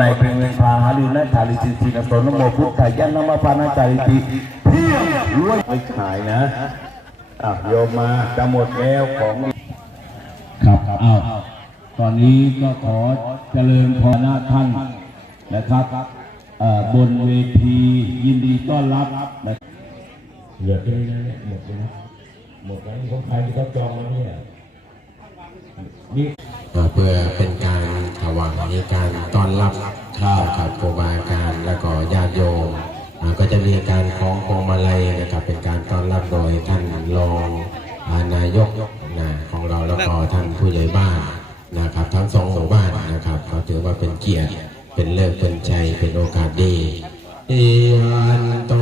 ในเป็นเวงพาหาลินะชาลิติสินะโสนโมพุทธายะนะมะปานาจาริติเพียงรวยไม่ขายนะอะโยมมาจะหมดแล้วของครับอ้าวตอนนี้ก็ขอเจริญพรหน้าท่านนะครับเอ่อบนเวทียินดีต้อนรับนะเหลือแค่นี้นะเนี่ยหมดเลยนะหมดแล้วของใครที่เขาจองแล้วเนี่ยนี่เอ่อเพื่อเป็นการ ถวายการต้อนรับข้าวกับครูบาอาจารย์แล้วก็ญาติโยมก็จะมีการคล้องพวงมาลัยนะครับเป็นการต้อนรับโดยท่านรองนายกนะของเราแล้วก็ท่านผู้ใหญ่บ้านนะครับทั้งสองหมู่บ้านนะครับก็ถือว่าเป็นเกียรติเป็นเลิกเป็นใจเป็นโอกาสดีอิอันโต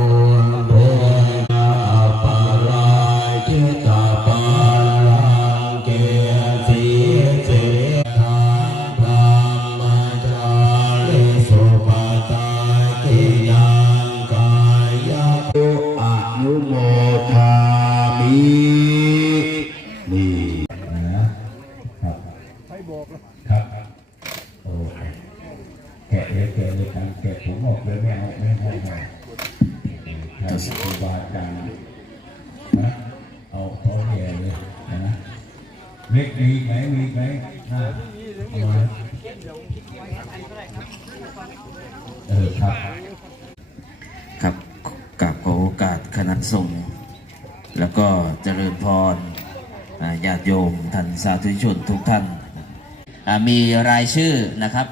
สาธุชนทุกท่านอ่ามีรายชื่อนะครับ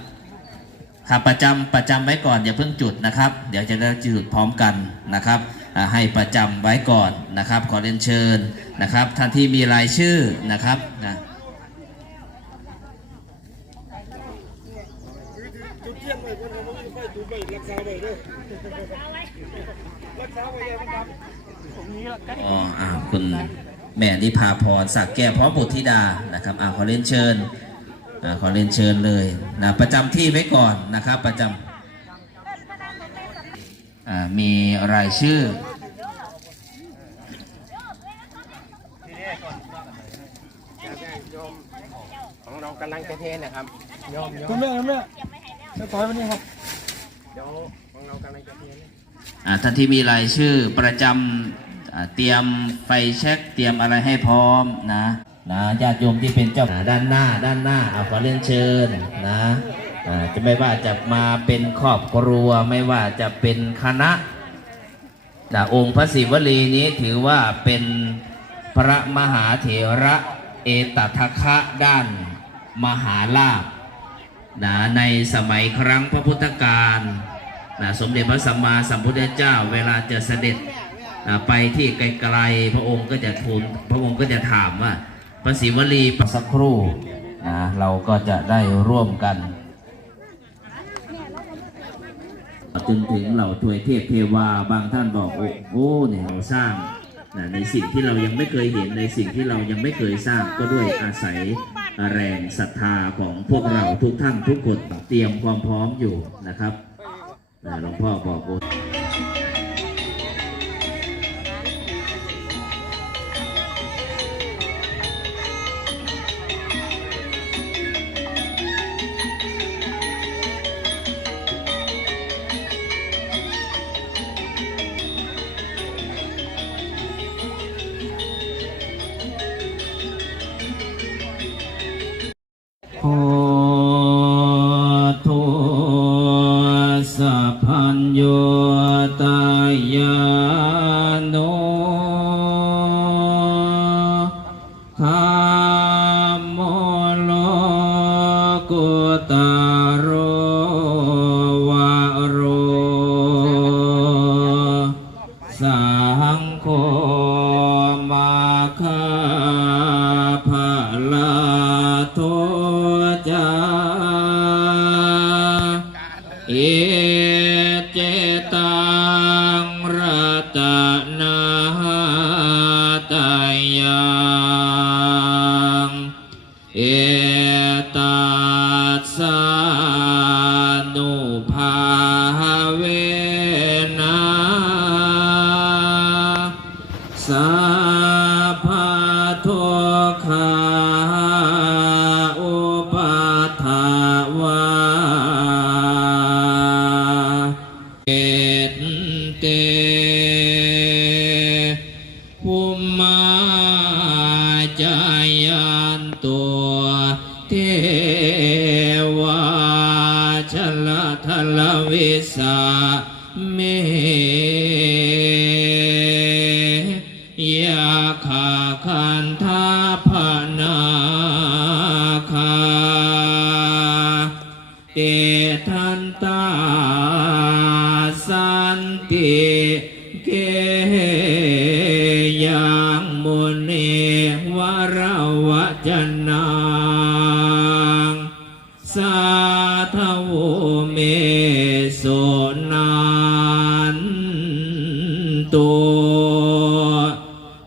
ครับประจำประจำไว้ก่อนอย่าเพิ่งจุดนะครับ เดี๋ยวจะได้จุดพร้อมกันนะครับอ่าให้ประจำไว้ก่อนนะครับ ขอเรียนเชิญนะครับ ท่านที่มีรายชื่อนะครับนะอ๋ออ่าคุณ แม่นิพาพรสักแก้วพร้อมบุตรธิดานะครับอ่าขอเรียนเชิญอ่าขอเรียนเชิญเลยนะประจำที่ไว้ก่อนนะครับประจำอ่ามีรายชื่อของเรากำลังจะเทนนะครับโยมโยคุมณแม่คุณแม่จะถอยวันนี้ครับเดี๋ยวของเรากำลังจะเทนอ่าท่านที่มีรายชื่อประจำอ่า เตรียมไฟเช็คเตรียมอะไรให้พร้อมนะนะญาติโยมที่เป็นเจ้าด้านหน้าด้านหน้าเอาขอเรียนเชิญนะจะไม่ว่าจะมาเป็นครอบครัวไม่ว่าจะเป็นคณะนะองค์พระศิวลีนี้ถือว่าเป็นพระมหาเถระเอตทัคะด้านมหาลาภนะในสมัยครั้งพระพุทธการนะสมเด็จพระสัมมาสัมพุทธเจ้าเวลาจะเสด็จ ไปที่ไกลๆพระองค์ก็จะทูลพระองค์ก็จะถามว่าพระศิวลีสักครู่นะเราก็จะได้ร่วมกันจนถึงเหล่าทวยเทพเทวาบางท่านบอกโอ้โหเนี่ยเราสร้างนะในสิ่งที่เรายังไม่เคยเห็นในสิ่งที่เรายังไม่เคยสร้างก็ด้วยอาศัยแรงศรัทธาของพวกเราทุกท่านทุกคนเตรียมความพร้อมอยู่นะครับหลวงพ่อบอกโอ้ ตาร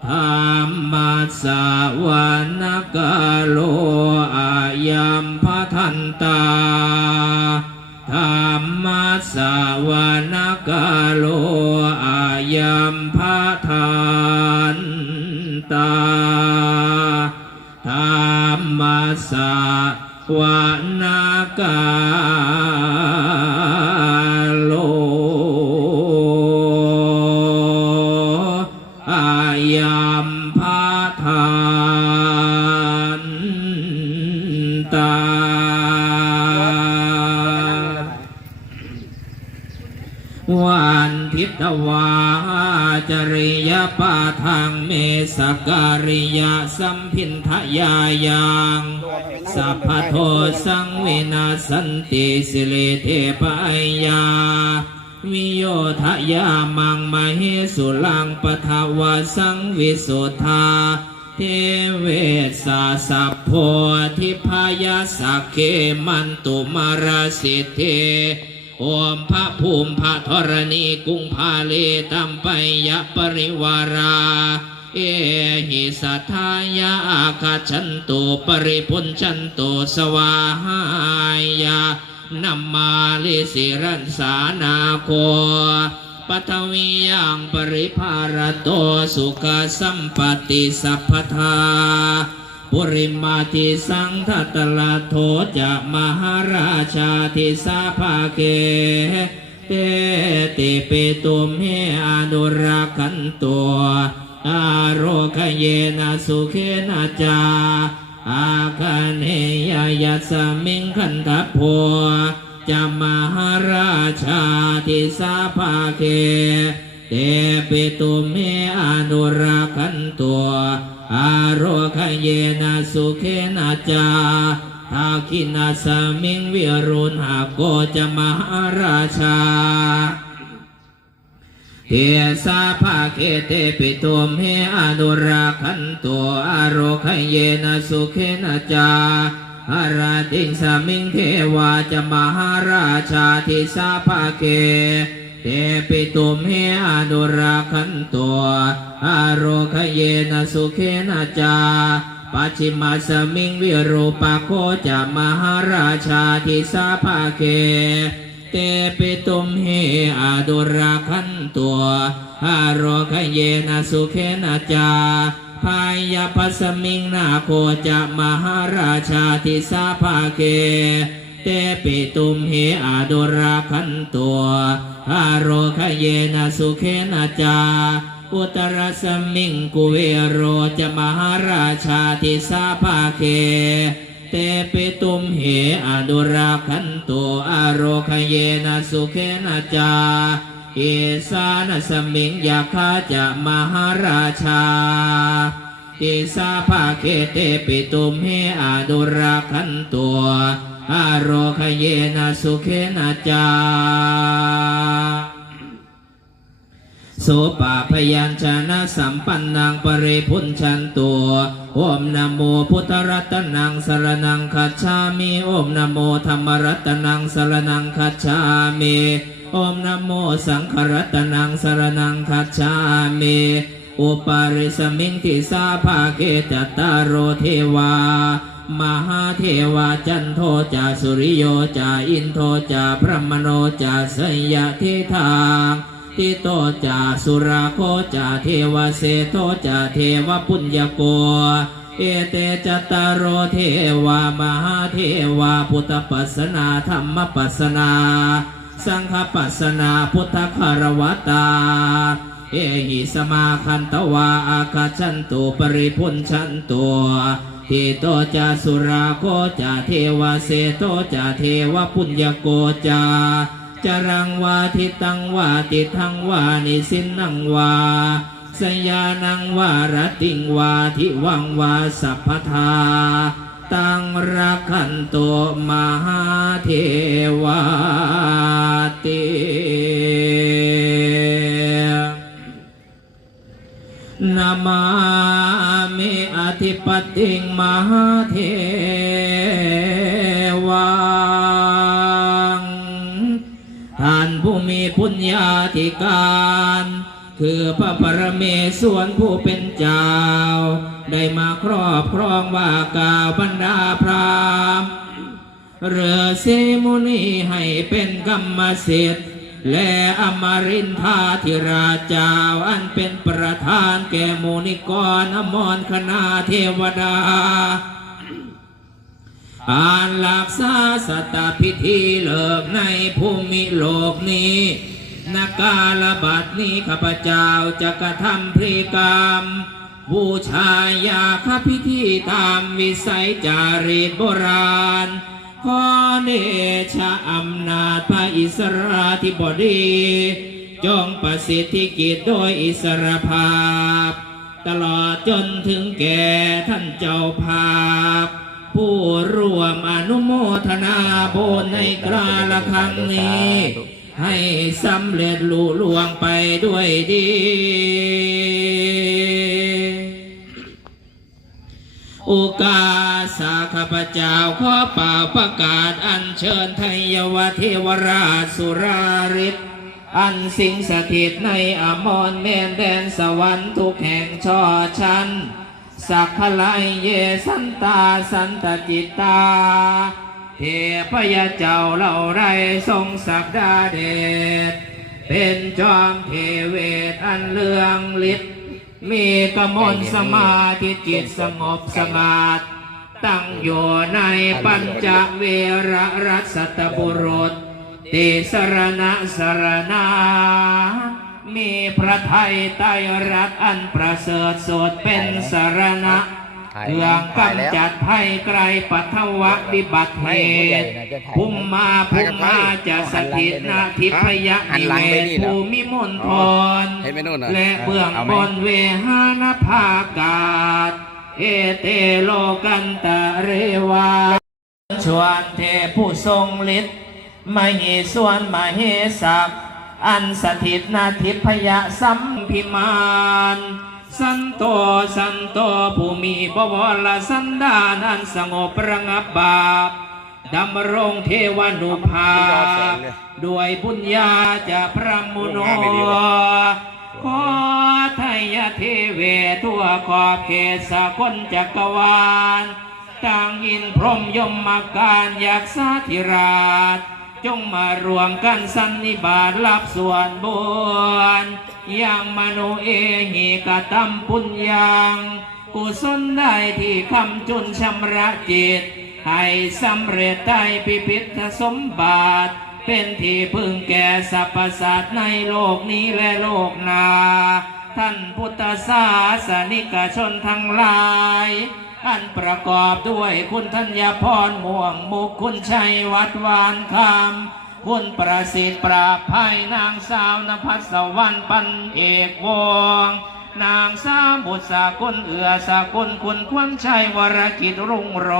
ธรรมสสวนกโลอายัมพทันตาธรรมสสวนกโลอายัมพทันตาธรรมสสวนกา วาจริยปาทางเมสการิยาสัมพินทยายังสัพพโทสังวินาสันติสิเลเทปายาวิโยทะยามังมเหสุลังปทาวาสังวิสุทธาเทเวสาสัพโพธิพายาสักเขมันตุมาราสิเท โอมพระภูมิพระธรณีกุงพาเลตัมไปยะปริวารา เอหิสัทธายาอาคาชันตุปริพุนชันตุสวาหายานัมมาลิสิรันสานาโคปทวียังปริภารโตสุขสัมปติสัพพทา ปุริมาทิสังทัตลาโทจะมหาราชาทิสาภาเกเตติปิตุมเฮอนุรักขันตัวอาโรคเยนะสุเขนะจาอาคันเฮยยัสมิงคันทพโพจะมหาราชาทิสาภาเกเตปิตุเมอนุรักขันตัว อาโรคเยนะสุเขนะจาทาคินาสมิงวิรุณหาโกจะมหาราชาเทสาภาเคเตปิตุมเฮอนุรักขันตัวอารคเยนะสุเขนะจาอาราติงสมิงเทวาจะมหาราชาทิสาภาเก เตปิตุมเฮอนุรักขันตัวอารคเยนะสุเขนะจาปัจิมาสมิงวิรูปโคจะมหาราชาทิสาภาเกเตปิตุมเฮอาดุราคันตัวอาโรคเยนะสุเขนะจาพายาพัสมิงนาโคจะมหาราชาทิสาภาเก เตปิตุมเฮอาดุราคันตัวอาโรคเยนะสุเขนะจาอุตรสมิงกุเวโรจะมหาราชาทิสาภาเกเตปิตุมเหอนุรักขันตุอารคเยนะสุเขนะจาเอสานสมิงยาคาจะมหาราชาอิสาภาเคเตปิตุมเหอนุรักขันตุ อารคเยนะสุเขนะจาโสปะพยัญชนะสัมปันนังปริพุนชันตัวโอมนโมพุทธรัตนังสรนังคัจฉามิโอมนโมธรรมรัตนังสรนังคัจฉามิโอมนโมสังฆรัตนังสรนังคัจฉามิอุปาริสมิงทิสาภาเกจตตารโรเทวา มหาเทวาจันโทจาสุริโยจาอินโทจาพระมโนจาสยทิทางทิโตจาสุราโคจาเทวเสโทจาเทวปุญญโกเอเตจตารโรเทวามหาเทวาพุทธปัสนาธรรมปัสนา สังฆปัสนาพุทธคารวตา เอหิสมาคันตวาอากาชันตุปริพุนชันตัว ททิโตจาสุราโคจาเทวาเสโตจาเทวปุญญโกจาจรังวาทิตังวาติทังวานิสินนังวาสยานังวารติงวาทิวังวาสัพพทาตังรักขันโตมหาเทวาติ นามามิอธิปติงมหาเทวังท่านผู้มีพุญญาธิการ คือพระปรเมศวรผู้เป็นเจ้า ได้มาครอบครองว่ากล่าวบรรดาพราหมณ์เรือเสมุนีให้เป็นกรรมสิทธิ์ และอมรินทาธิราชาอันเป็นประธานแก่มูนิกรอมรคณาเทวดาอ่านหลักษาสตพิธีเลิกในภูมิโลกนี้นาการบัดนี้ข้าพเจ้าจะกระทำพรีกรรม บูชายาคพิธีตามวิสัยจารีตโบราณ ขอเดชะอำนาจพระอิสราธิบดีจงประสิทธิกิจโดยอิสรภาพ ตลอดจนถึงแก่ท่านเจ้าภาพ ผู้ร่วมอนุโมทนาบุญในกาละครั้งนี้ ให้สำเร็จลุล่วงไปด้วยดี อกาสาข้าพเจ้าขอเป่าประกาศอัญเชิญไทยวเทวราชสุราริศอันสิงสถิตในอมรแดนแดนสวรรค์ทุกแห่งช่อชันสักขลายเยสันตาสันตจิตตาเทพยเจ้าเหล่าไรทรงศักดาเดชเป็นจอมเทเวศอันเลืองฤทธิ์ มีกมลสมาธิจิตสงบสงัดตั้งอยู่ในปัญจเวรรัสตบุรุษติสรณะสรณามีพระไทยไตรรัตน์อันประเสริฐสดเป็นสรณะ เครื่องกำจัดภัยไกลปัทวะวิบัติเหตุภูมิมาภูมิมาจะสถิตนาทิพยะนิเวศภูมิมณฑลเห็นไหมนู่นน่ะและเบื้องเอาไหมบนเวหานภากาศเอเตโลกันตะเรวา ชวนเทผู้ทรงฤทธิ์มหิส่วนมเหสักอันสถิตนาทิพยสัมพิมาน สันโตสันโตผู้มีบวรสันดานันสงบระงับบาปดำรงเทวานุภาพด้วยบุญญาจะพระมุนขอไทยเทเวทั่วขอบเขตสากลจักรวาลต่างอินพรมยมมาการอยากสาธิราช จงมารวมกันสันนิบาตรับส่วนบุญยังมโนเอหิกตัมปุญญังกุศลได้ที่คำจุนชำระจิต ให้สำเร็จได้พิพิธสมบัติเป็นที่พึ่งแก่สรรพสัตว์ในโลกนี้และโลกหนาท่านพุทธศาสนิกชนทั้งหลาย อันประกอบด้วยคุณธัญพรม่วงมุกคุณชัยวัดวานคำคุณประสิทธิ์ปราภัยนางสาวนภัสวรรณปันเอกวงนางสาวบุษาคุณเอือสาคุณคุณควันชัยวรกิจรุ่งโร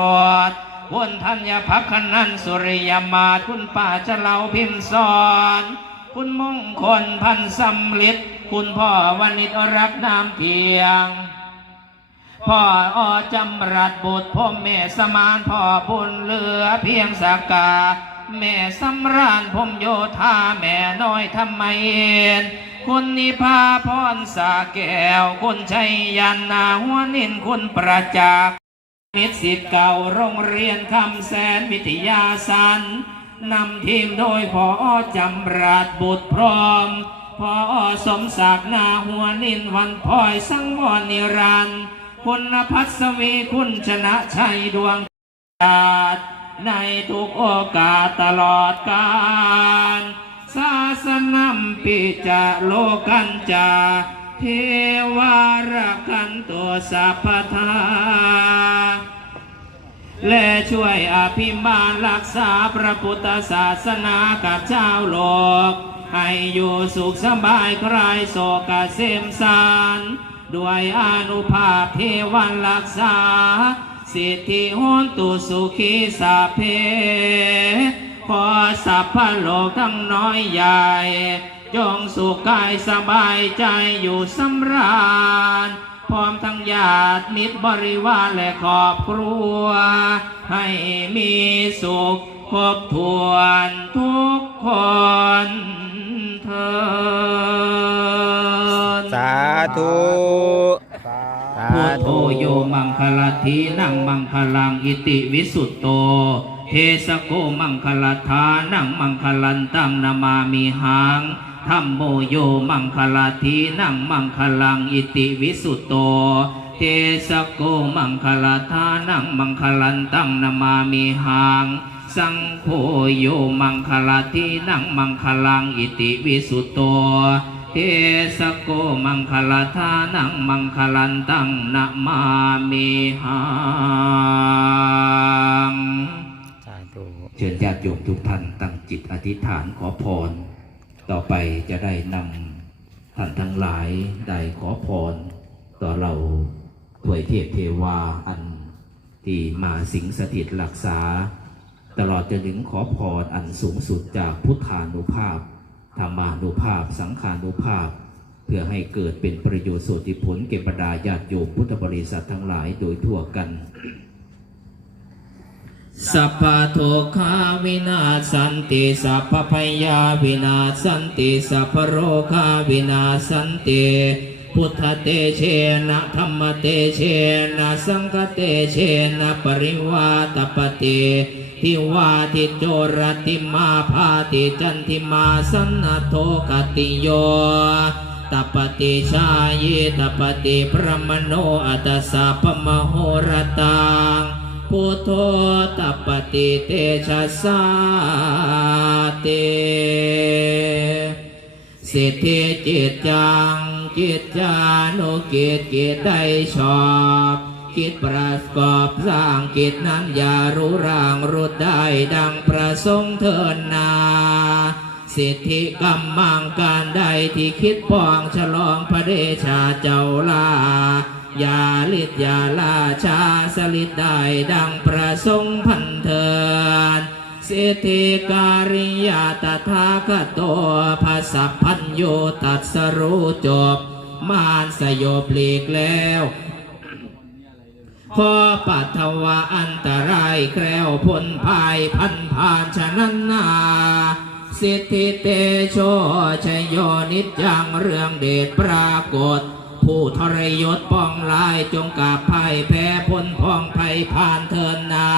จน์คุณธัญพักขนันสุริยมาศคุณป่าเจลาพิมพ์สอนคุณมงคลพันสำลิดคุณพ่อวณิตรักน้ำเพียง พ่ออจำรัดบุตรพ่อแม่สมานพ่อบุญเหลือเพียงสากา แม่สำราญพมโยธาแม่น้อยทำไมเอ็นคุณนิพาพรสาแก้ว คุณชัยยันนาหัวนินคุณประจักษ์นิสิตเก่าโรงเรียนคำแสนวิทยาสันนำทีมโดยพอจำรัดบุตรพร้อมพอสมศักดิ์นาหัวนินวันพลอยสังวรนิรันดร์ คุณพัศวีคุณชนะชัยดวงกาศในทุกโอกาสตลอดกาลศาสนัมปิจะโลกันจาเทวารกันตัวสัพพทาและช่วยอภิบาลรักษาพระพุทธศาสนากับชาวโลก ให้อยู่สุขสบายคลายโศกเกษมสาร ด้วยอนุภาพเทวันรักษา สิทธิโหนตุสุขีสาเพขอสัพพะโลกทั้งน้อยใหญ่จงสุขกายสบายใจอยู่สำราญ พร้อมทั้งญาติมิตรบริวารและครอบครัว ให้มีสุข ครบถ้วนทุกคนเถิดสาธุสาพุทโธธุโยมังคลทีนังมังคลังอิติวิสุตโตเทสโกมังคลทานังมังคลันตังนามามิหังธรรมโมโยมังคลทีนังมังคลังอิติวิสุตโต เทสโกมังคลทานังมังคลันตังนามามิหัง สังโฆโยมังคลทีนังมังคลังอิติวิสุตโตเทสโกมังคลทานังมังคลันตังนะมามิหังสาธุเชิญญาติโยมทุกท่านตั้งจิตอธิษฐานขอพร ต่อไปจะได้นำท่านทั้งหลายได้ขอพร ต่อเราถวยเทพเทวาอันที่มาสิงสถิตรักษา ตลอดจนถึงขอพรอันสูงสุดจากพุทธานุภาพธรรมานุภาพ สังขานุภาพ เพื่อให้เกิดเป็นประโยชน์สุติผลแก่บรรดาญาติโยมพุทธบริษัททั้งหลายโดยทั่วกันสัพพะโทคาวินาสันติสัพพพยาวินาสันติสัพพโรคาวินาสันติพุทธเตเชนะธรรมเตเชนะสังฆเตเชนะปริวาตปฏิ ทิวาทิโจรติมาภาติจันทิมาสันโทกติโยตปฏิชายตปฏิพระมโนอัตสาปมโหรตังพุทโธตปฏิเตชะสาเตสิทธิจิตจังจิตจานุกิจกิจได้ชอบ คิดประกอบสร้างกิจนั้นอย่ารู้ร่างรุดได้ดังประสงค์เถินนาสิทธิกรรมังการใดที่คิดปองฉลองพระเดชาเจ้าลาอย่าลิดอย่าลาชาสลิดได้ดังประสงค์พันเทินสิทธิการิยาตถาคตโตภาษพัญโยตัสรู้จบ มารสยบหลีกแล้ว ขอปัทวะอันตรายแคล้วพ้นภายพันผ่านฉะนั้นนาสิทธิเตโชชยโยนิจจังเรื่องเดชปรากฏ ผู้ทรยศป้องลายจงกาภัยแพ้พ้นพ้องภัยผ่านเทินนา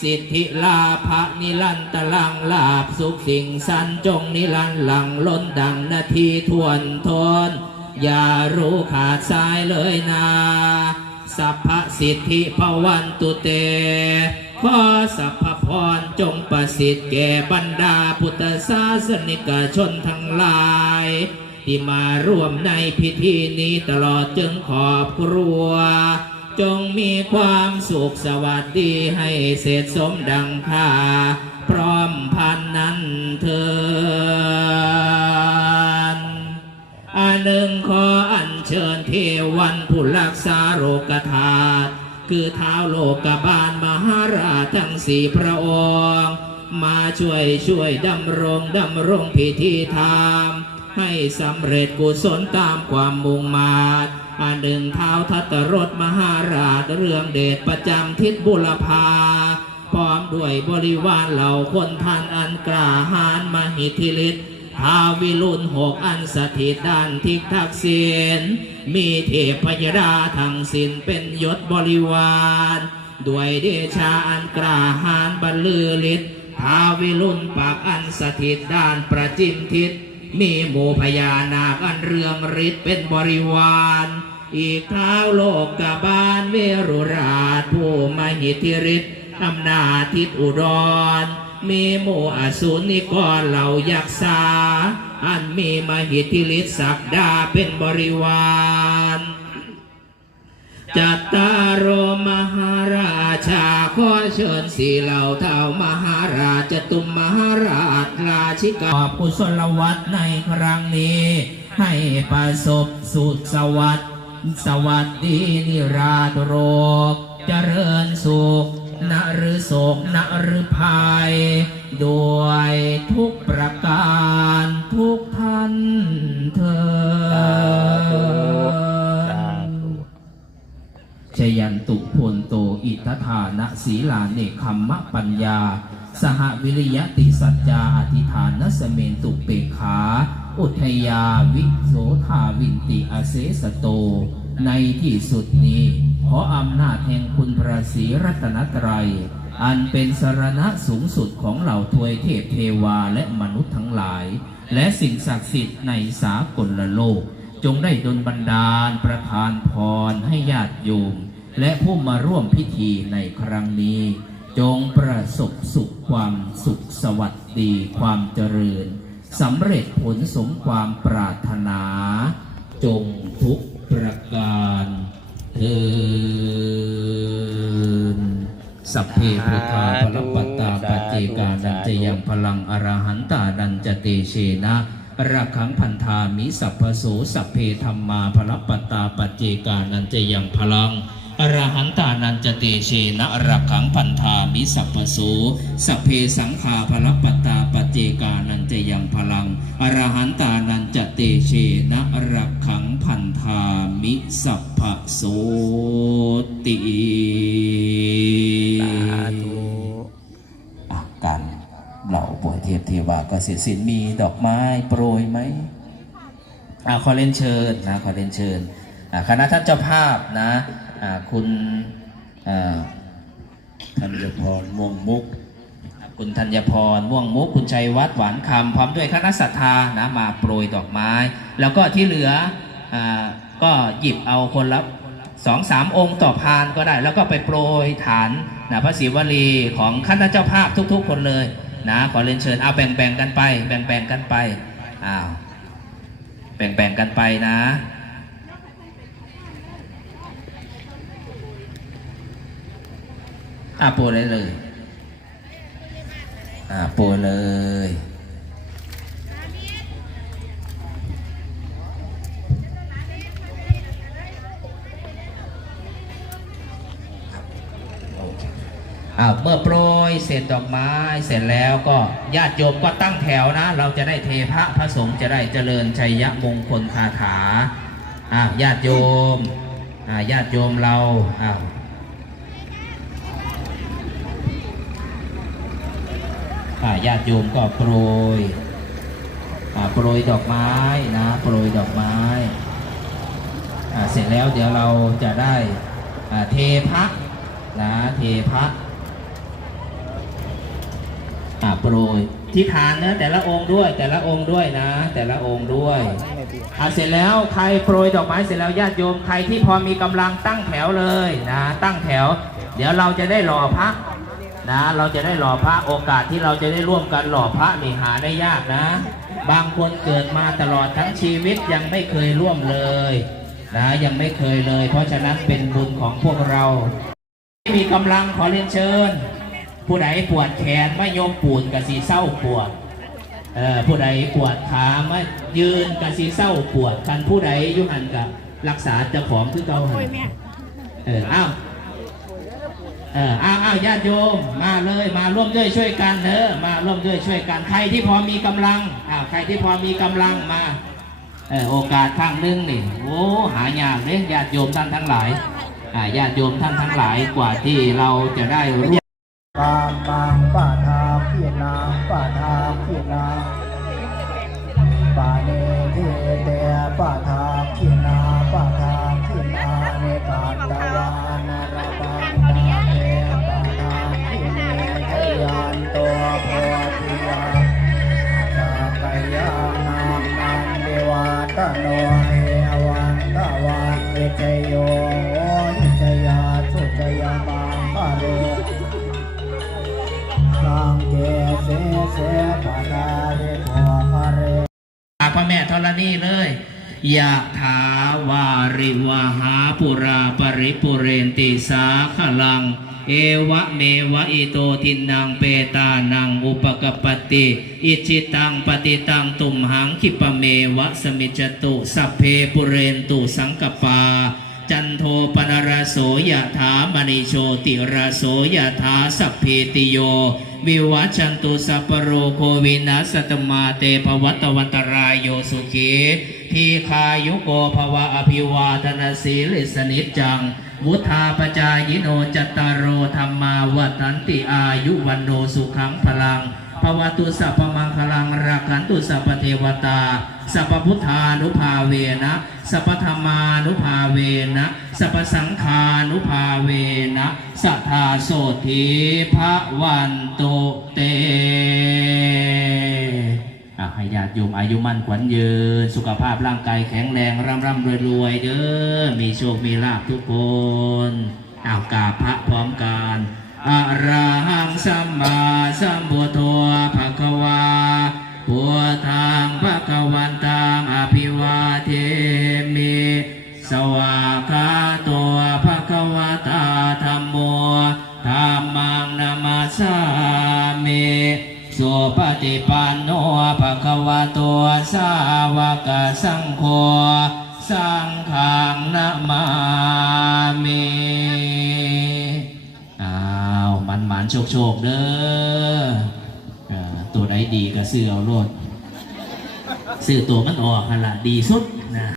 สิทธิลาภนิรันตะลังลาบสุขสิ่งสันจงนิรันหลังล้นดังนาทีทวนทน อย่ารู้ขาดสายเลยนา สัพพสิทธิภวันตุเต ขอสัพพพรจงประสิทธิ์แก่บรรดาพุทธศาสนิกชนทั้งหลาย ที่มาร่วมในพิธีนี้ตลอดจึงขอบครัว จงมีความสุขสวัสดีให้เสร็จสมดังค่าพร้อมพันนั้นเถินอันหนึ่งขออัญ เชิญเทวันผู้รักษาโรกธาตุคือเท้าโลกบาลมหาราชทั้งสี่พระองค์ มาช่วยช่วยดำรงดำรงพิธีธรรมให้สำเร็จกุศลตามความมุ่งมาตอันหนึ่งเท้าทัตรถมหาราชเรื่องเดชประจำทิศบุรพาพร้อมด้วยบริวารเหล่าคนท่านอันกล้าหาญมหิทธิฤทธิ์ ท้าววิรุณหกอันสถิตด้านทิกทักษิณมีเทพยดาทั้งสิ้นเป็นยศบริวารด้วยเดชาอันกล้าหาญบรรลือฤทธิ์ท้าววิรุณปากอันสถิตด้านประจิมทิศมีหมู่พญานาคอันเรืองฤทธิ์เป็นบริวาร อีกท้าวโลกกบาลเวรุราชผู้มหิทธิฤทธิ์อำนาจทิศอุดร มีหมู่อสูรนิกรเหล่ายักษา อันมีมหิทธิฤทธิศักดาเป็นบริวารจัตตารโอมหาราชาขอเชิญสีเหล่าเท่ามหาราชตุมมหาราชราชิกาขอบกุศลวัตในครั้งนี้ ให้ประสบสุขสวัสดิ์สวัสดีนิราชโรคเจริญสุข นฤโศกนฤภัย ด้วยทุกประการทุกท่านเธอชยันตุพลโตอิทธานะศีลาเนคขมมะปัญญา สหวิริยติสัจจาอธิฐานนสเมนตุเปขา อุทยาวิโสทาวินติอเสสโต ในที่สุดนี้ ขออำนาจแห่งคุณพระศรีรัตนตรัย อันเป็นสรณะสูงสุดของเหล่าทวยเทพเทวาและมนุษย์ทั้งหลาย และสิ่งศักดิ์สิทธิ์ในสากลโลก จงได้ดลบันดาลประทานพรให้ญาติโยม และผู้มาร่วมพิธีในครั้งนี้ จงประสบสุขความสุขสวัสดีความเจริญสำเร็จผลสมความปรารถนา จงทุก ประการเทินสัพเพพุทธาพลปัตตาปัจเจกานันจะยังพลังอรหันตานันจะเตเชนะระคังพันธามิสัพพโสสัพเพธรรมาพลปัตตาปัจเจกานันจะยังพลัง อรหันตานันจเตเชนะรักขังพันธามิสัพพโสสัพเพสังขาพลปตาปเจกานันจะยังพลัง อรหันตานันจเตเชนะรักขังพันธามิสัพพโสติอาการเหล่าป่วยเทพเทวาก็เสียสินมีดอกไม้โปรยไหมอ่าขอเรียนเชิญนะขอเรียนเชิญคณะท่านเจ้าภาพนะ คุณธัญพรม่วงมุก คุณธัญพรม่วงมุก คุณชัยวัฒน์หวานคำพร้อมด้วยคณะศรัทธานะมาโปรยดอกไม้ แล้วก็ที่เหลืออก็หยิบเอาคนละสองสามองค์ต่อพานก็ได้ แล้วก็ไปโปรยฐานนะพระศิวลีของคณะเจ้าภาพทุก ๆ คนเลยนะขอเรียนเชิญเอาแบ่งๆกันไป แบ่งๆกันไปอ้าวแบ่งๆกันไปนะ อะโปรยได้เลย อ่าโปรเลยอ่าเมื่อโปรยเสร็จดอกไม้เสร็จแล้วก็ญาติโยมก็ตั้งแถวนะ เราจะได้เทพระพระสงฆ์จะได้เจริญชัยมงคลคาถาอ่าญาติโยมอ่าญาติโยมเราอ่าอ่ ญาติโยมก็โปรยโปรยดอกไม้นะโปรยดอกไม้เสร็จแล้วเดี๋ยวเราจะได้เทพระนะเทพระโปรยที่ฐานนะแต่ละองค์ด้วยแต่ละองค์ด้วยนะ แต่ละองค์ด้วยเสร็จแล้วใครโปรยดอกไม้เสร็จแล้วญาติโยมใครที่พอมีกำลังตั้งแถวเลยนะตั้งแถว เดี๋ยวเราจะได้หล่อพระ นะเราจะได้หล่อพระโอกาสที่เราจะได้ร่วมกันหล่อพระนี่หาได้ยากนะ บางคนเกิดมาตลอดทั้งชีวิตยังไม่เคยร่วมเลยนะยังไม่เคยเลย เพราะฉะนั้นเป็นบุญของพวกเราที่มีกำลังขอเรียนเชิญ ผู้ใดปวดแขนไม่ยมปูนกับสีเศร้าปวดเออผู้ใดปวดขาไม่ยืนกับสีเศร้าปวดกันผู้ใดอยุหันกับรักษาเจ้าของคือเก่าหั่นเอออ้าว เอออ้าวอ้าวญาติโยมมาเลยมาร่วมด้วยช่วยกันเนอะมาร่วมด้วยช่วยกันใครที่พอมีกำลังอ้าวใครที่พอมีกำลังมาเออโอกาสทางนึงนี่โอ้หายากเลยญาติโยมท่านทั้งหลายอ่าญาติโยมท่านทั้งหลายกว่าที่เราจะได้ร่วม ธรณีเลยยะถาวาริวหาปุราปริปุเรนติสาขลัง เอวะเมวะอิโตทินังเปตานังอุปกปปติ อิจิตังปฏิตังตุมหังคิปะเมวะสมิจจตุสัพเพปุเรนตุสังกปา จันโทปนรโสยถามณีโชติรโสยถาสัพเพติโย วิวัชันตุสัพโรโควินัสตมาเตภวัตวันตรายโยสุขีทีคายุโกภวะอภิวาทนาสีลิสนิจจังวุธาปจายโนจัตตารโรธรรมาวัฏันติอายุวันโนสุขังพลัง ภวตุสัพพมังคลังรักันตุสัพเทวตา สัพพุทธานุภาเวนะ สัพพธรรมานุภาเวนะ สัพสังฆานุภาเวนะ สัทธาโสธีพระวันโตเตอให้ญาติโยมอายุมั่นขวัญยืน สุขภาพร่างกายแข็งแรงร่ำร่ำรวยรวยเด้อ มีโชค มีลาภทุกคน อ้าวกาพระพร้อมกัน อะระหังสัมมาสัมพุทโธภะคะวาพุทธังภะคะวันตังอภิวาเทมิสวากขาตัวภะคะวะตาธัมโมธัมมังนามาสามิสุปฏิปันโนภะคะวะตัวสาวกสังโฆสังฆังนามามิ มันหมันโชคโชคๆเด้อตัวไหนดีก็ซื้อเอาโลดซื้อตัวมันออกหั่นละดีสุด